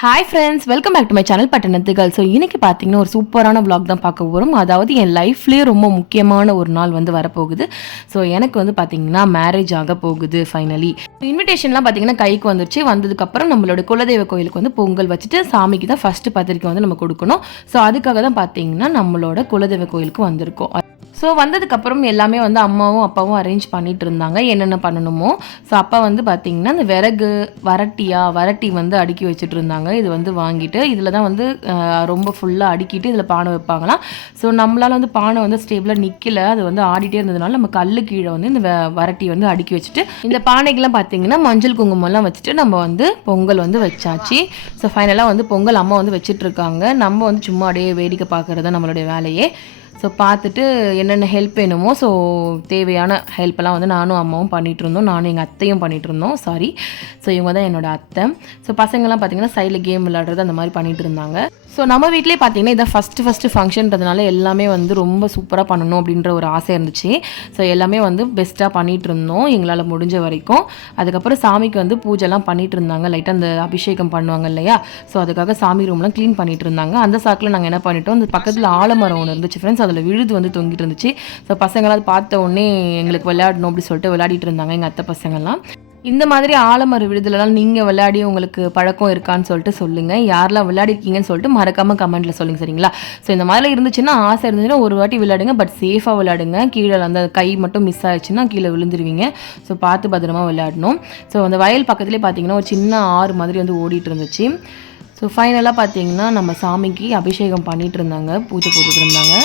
Hi friends, welcome back to my channel பட்டணத்துகள். So இன்றைக்கி பார்த்தீங்கன்னா ஒரு சூப்பரான விளாக் தான் பார்க்க போகிறோம். அதாவது என் லைஃப்லேயே ரொம்ப முக்கியமான ஒரு நாள் வந்து வரப்போகுது. ஸோ எனக்கு வந்து பார்த்திங்கன்னா மேரேஜ் ஆக போகுது ஃபைனலி. இன்விடேஷன்லாம் பார்த்திங்கன்னா கைக்கு வந்துருச்சு. வந்ததுக்கப்புறம் நம்மளோட குலதெய்வ கோயிலுக்கு வந்து பொங்கல் வச்சுட்டு சாமிக்கு தான் ஃபஸ்ட்டு பத்திரிக்கை வந்து நம்ம கொடுக்கணும். ஸோ அதுக்காக தான் பார்த்திங்கன்னா நம்மளோட குலதெய்வ கோயிலுக்கு வந்திருக்கோம். ஸோ வந்ததுக்கப்புறம் எல்லாமே வந்து அம்மாவும் அப்பாவும் அரேஞ்ச் பண்ணிகிட்டு இருந்தாங்க என்னென்ன பண்ணணுமோ. ஸோ அப்பா வந்து பார்த்திங்கன்னா இந்த விறகு வரட்டி வந்து அடுக்கி வச்சுட்டு இருந்தாங்க. இது வந்து வாங்கிட்டு இதில் தான் வந்து ரொம்ப ஃபுல்லாக அடுக்கிட்டு இதில் பானை வைப்பாங்களாம். ஸோ நம்மளால் வந்து பானை வந்து ஸ்டேபிளாக நிற்கல, அது வந்து ஆடிட்டே இருந்ததுனால நம்ம கல் கீழே வந்து இந்த வரட்டி வந்து அடுக்கி வச்சுட்டு இந்த பானைகள்லாம் பார்த்திங்கன்னா மஞ்சள் குங்குமம்லாம் வச்சுட்டு நம்ம வந்து பொங்கல் வந்து வச்சாச்சு. ஸோ ஃபைனலாக வந்து பொங்கல் அம்மா வந்து வச்சிட்ருக்காங்க. நம்ம வந்து சும்மா அப்படியே வேடிக்கை பார்க்குறது தான் நம்மளுடைய வேலையே. ஸோ பார்த்துட்டு என்னென்ன ஹெல்ப் வேணுமோ ஸோ தேவையான ஹெல்ப்பெல்லாம் வந்து நானும் அம்மாவும் பண்ணிகிட்ருந்தோம். நானும் எங்கள் அத்தையும் பண்ணிகிட்ருந்தோம். ஸோ இவங்க தான் என்னோடய அத்தை. ஸோ பசங்கள்லாம் பார்த்திங்கன்னா சைடில் கேம் விளையாடுறது அந்த மாதிரி பண்ணிகிட்டு இருந்தாங்க. ஸோ நம்ம வீட்டிலே பார்த்திங்கன்னா இதான் ஃபஸ்ட்டு ஃபங்க்ஷன்றதுனால எல்லாமே வந்து ரொம்ப சூப்பராக பண்ணணும் அப்படின்ற ஒரு ஆசை இருந்துச்சு. ஸோ எல்லாமே வந்து பெஸ்ட்டாக பண்ணிகிட்டு இருந்தோம் எங்களால் முடிஞ்ச வரைக்கும். அதுக்கப்புறம் சாமிக்கு வந்து பூஜைலாம் பண்ணிகிட்டு இருந்தாங்க. லைட்டாக அந்த அபிஷேகம் பண்ணுவாங்க இல்லையா, ஸோ அதுக்காக சாமி ரூம்லாம் க்ளீன் பண்ணிகிட்டு இருந்தாங்க. அந்த சாக்கில் நாங்கள் என்ன பண்ணிட்டோம், அந்த பக்கத்தில் ஆலமரம் ஒன்று இருந்துச்சு ஃப்ரெண்ட்ஸ், அதில் விழுது வந்து தொங்கிட்டு இருந்துச்சு. ஸோ பசங்களாம் அது பார்த்த உடனே எங்களுக்கு விளையாடணும் அப்படி சொல்லிட்டு விளையாடிட்டு இருந்தாங்க எங்கள் அத்தை பசங்கள்லாம். இந்த மாதிரி ஆலமர விழுதுலலாம் நீங்கள் விளையாடி உங்களுக்கு பழக்கம் இருக்கான்னு சொல்லிட்டு சொல்லுங்கள். யாரெல்லாம் விளையாடிருக்கீங்கன்னு சொல்லிட்டு மறக்காமல் கமெண்ட்டில் சொல்லுங்கள், சரிங்களா? ஸோ இந்த மாதிரிலாம் இருந்துச்சுன்னா ஆசை இருந்துச்சுன்னா ஒரு வாட்டி விளையாடுங்க, பட் சேஃபாக விளையாடுங்க. கீழே அந்த கை மட்டும் மிஸ் ஆயிடுச்சுன்னா கீழே விழுந்துருவீங்க. ஸோ பார்த்து பத்திரமா விளையாடணும். ஸோ அந்த வயல் பக்கத்துலேயே பார்த்தீங்கன்னா ஒரு சின்ன ஆறு மாதிரி வந்து ஓடிட்டு இருந்துச்சு. ஸோ ஃபைனலாக பார்த்தீங்கன்னா நம்ம சாமிக்கு அபிஷேகம் பண்ணிகிட்டு இருந்தாங்க, பூஜை போட்டுட்டு இருந்தாங்க.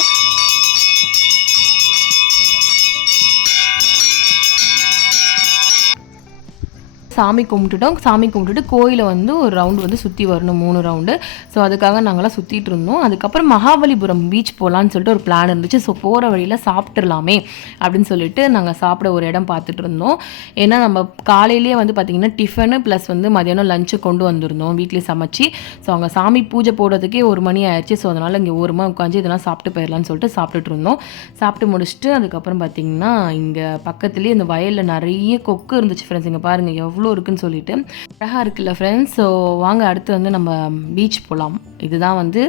சாமி கும்பிட்டுட்டு கோயிலை வந்து ஒரு ரவுண்டு வந்து சுற்றி வரணும், 3 ரவுண்டு. ஸோ அதுக்காக நாங்களாம் சுற்றிட்டு இருந்தோம். அதுக்கப்புறம் மகாபலிபுரம் பீச் போகலான்னு சொல்லிட்டு ஒரு பிளான் இருந்துச்சு. ஸோ போகிற வழியில் சாப்பிட்றலாமே அப்படின்னு சொல்லிட்டு நாங்கள் சாப்பிட ஒரு இடம் பார்த்துட்டு இருந்தோம். ஏன்னா நம்ம காலையிலேயே வந்து பார்த்திங்கன்னா டிஃபனு ப்ளஸ் வந்து மதியானம் லஞ்சு கொண்டு வந்திருந்தோம் வீட்டிலே சமைச்சு. ஸோ அங்கே சாமி பூஜை போடுறதுக்கே 1 மணி ஆயிடுச்சு. ஸோ அதனால் இங்கே ஓரமாக உட்காந்து இதெல்லாம் சாப்பிட்டு போயிடலான்னு சொல்லிட்டு சாப்பிட்டுட்டு இருந்தோம். சாப்பிட்டு முடிச்சுட்டு அதுக்கப்புறம் பார்த்திங்கன்னா இங்கே பக்கத்துலேயே இந்த வயலில் நிறைய கொக்கு இருந்துச்சு ஃப்ரெண்ட்ஸ். இங்கே பாருங்கள் எவ்வளோ இருக்குன்னு சொல்லிட்டு அழகாக இருக்குல்ல ஃப்ரெண்ட்ஸ். ஸோ வாங்க அடுத்து வந்து நம்ம பீச் போகலாம். இதுதான் வந்து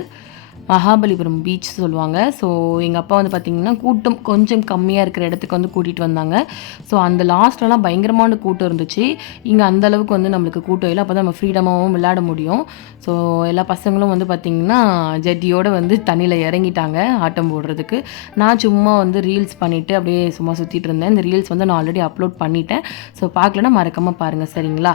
மகாபலிபுரம் பீச் சொல்லுவாங்க. ஸோ எங்கள் அப்பா வந்து பார்த்திங்கன்னா கூட்டம் கொஞ்சம் கம்மியாக இருக்கிற இடத்துக்கு வந்து கூட்டிகிட்டு வந்தாங்க. ஸோ அந்த லாஸ்ட்லலாம் பயங்கரமான கூட்டம் இருந்துச்சு. இங்கே அந்தளவுக்கு வந்து நம்மளுக்கு கூட்டம் இல்லை. அப்போ தான் நம்ம ஃப்ரீடமாகவும் விளையாட முடியும். ஸோ எல்லா பசங்களும் வந்து பார்த்திங்கன்னா ஜட்டியோடு வந்து தண்ணியில் இறங்கிட்டாங்க ஆட்டம் போடுறதுக்கு. நான் சும்மா வந்து ரீல்ஸ் பண்ணிவிட்டு அப்படியே சும்மா சுற்றிட்டு இருந்தேன். இந்த ரீல்ஸ் வந்து நான் ஆல்ரெடி அப்லோட் பண்ணிட்டேன். ஸோ பார்க்கலன்னா மறக்காமல் பாருங்கள், சரிங்களா?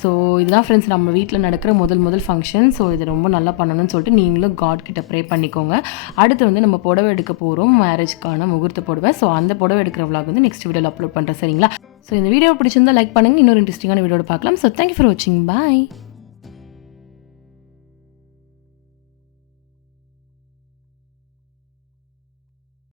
ஸோ இதுதான் ஃப்ரெண்ட்ஸ் நம்ம வீட்டில் நடக்கிற முதல் ஃபங்க்ஷன். ஸோ இது ரொம்ப நல்லா பண்ணணும்னு சொல்லிட்டு நீங்களும் காட் கிட்ட ப்ரே பண்ணிக்கோங்க. அடுத்து வந்து நம்ம புடவை எடுக்க போகிறோம், மேரேஜ்க்கான முகூர்த்த புடவை. ஸோ அந்த புடவை எடுக்கிற விளாக் வந்து நெக்ஸ்ட் வீடியோவில் அப்லோட் பண்ணுறேன், சரிங்களா? ஸோ இந்த வீடியோ பிடிச்சிருந்தா லைக் பண்ணுங்கள். இன்னொரு இன்ட்ரெஸ்டிங்கான வீடியோட பார்க்கலாம். ஸோ தேங்க்யூ ஃபார் வாட்சிங். பாய்.